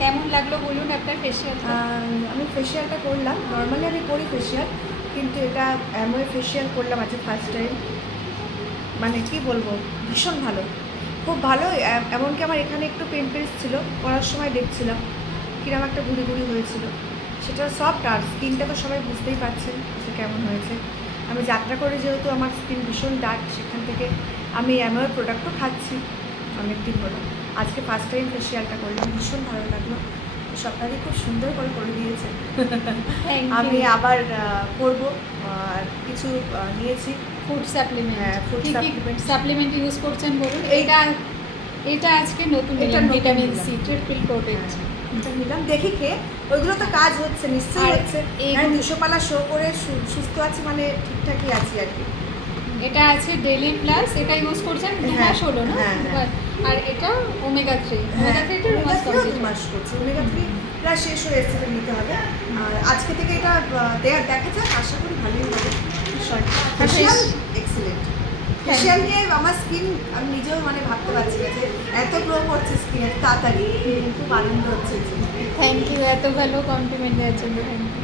কেমন লাগলো বলুন আপনার ফেসিয়াল? আমি ফেসিয়ালটা করলাম, নর্মালি আমি করি ফেসিয়াল, কিন্তু এটা অ্যামোয়ে ফেসিয়াল করলাম আজকে ফার্স্ট টাইম। মানে কি বলবো, ভীষণ ভালো, খুব ভালো। এমনকি আমার এখানে একটু পিম্পলস ছিল, করার সময় দেখছিলাম কিরকম একটা গুড়ি গুড়ি হয়েছিল, সেটা সফট। আর স্কিনটা তো সবাই বুঝতেই পারছেন সে কেমন হয়েছে। আমি যাত্রা করে যেহেতু আমার স্কিন ভীষণ ডার্ক, সেখান থেকে আমি অ্যামোয়ের প্রোডাক্টও খাচ্ছি অনেক দিন হলো। আজকে ফার্স্ট টাইম ফেসিয়ালটা করলাম, ভীষণ ভালো লাগলো। সবটাই খুব সুন্দর করে দিয়েছে। আমি আবার করবো। আর কিছু নিয়েছি ফুড সাপ্লিমেন্ট। হ্যাঁ, ফুড সাপ্লিমেন্ট ইউজ করছেন বলুন? এটা আজকে নতুন ভিটামিন সি ট্রিপল কোটেড এটা নিলাম, দেখি খেয়ে ওইগুলো তো কাজ হচ্ছে, নিশ্চয়ই হচ্ছে। এই 200 পালা শো করে সুস্থ আছি, মানে ঠিকঠাকই আছি আর কি। এটা আছে ডেলি প্লাস, এটা ইউজ করছেন 2 মাস হলো না? আর এটা ওমেগা 3, ওমেগা 3 টা 2 মাস করছি। ওমেগা 3 প্লাস শেষ হয়ে এসেছে, এটা নিতে হবে। আর আজকে থেকে এটা দেখা যাক, আশা করি ভালোই হবে। Facial excellent. ফেসিয়াল নিয়ে আমার স্কিন আমি নিজেও মানে ভাবতে পারছি না যে এত গ্রো করছে স্কিন এত তাড়াতাড়ি। খুব আনন্দ হচ্ছে। থ্যাংক ইউ এত ভালো কমপ্লিমেন্ট দেওয়ার জন্য। Thank you.